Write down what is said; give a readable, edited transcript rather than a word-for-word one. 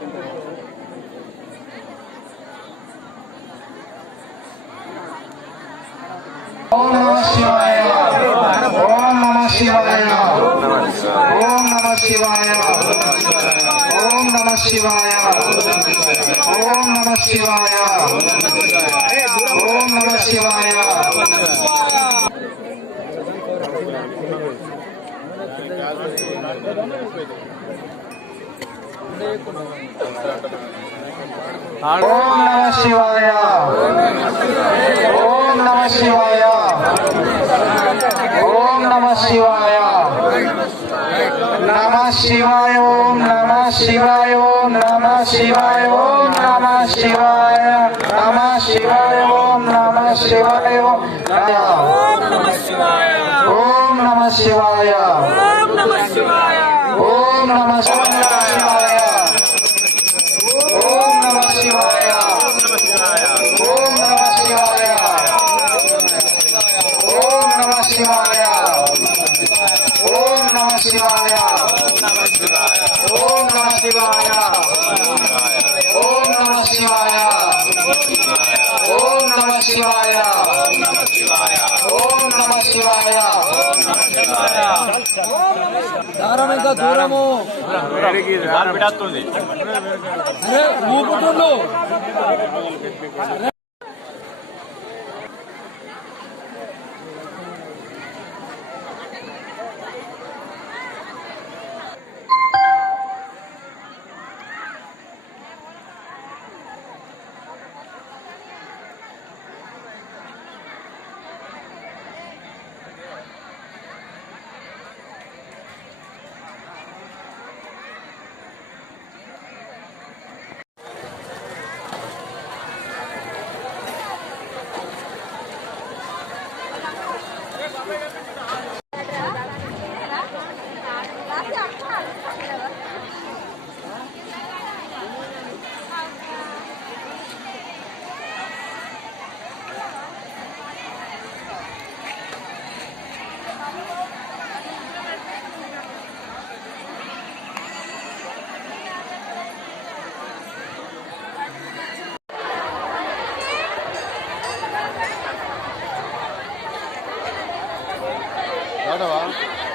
ఓం నమః శివాయ. ఓం నమః శివాయ. ఓం నమః శివాయ. ఓం నమః శివాయ. ఓం నమః శివాయ. ఓం నమః శివాయ. ఓం నమః శివాయ. ఓం నమః శివాయ. ఓం నమః శివాయ. నమః శివాయ. ఓం నమః శివాయ. ఓం నమః శివాయ. ఓం నమః శివాయ. నమః శివాయ. ఓం నమః శివాయ. ఓం నమః శివాయ. ఓం నమః శివాయ. ఓం నమః శివాయ. ఓం నమః శివాయ. ఓం నమః శివాయ. ఓం నమః శివాయ. ఓం నమః శివాయ. ఓం నమః శివాయ. ఓం నమః శివాయ. ఓం నమః శివాయ. ఓం నమః శివాయ. ఓం నమః శివాయ. దారం ఇంకా దూరము ఊపుతుండు. Ada,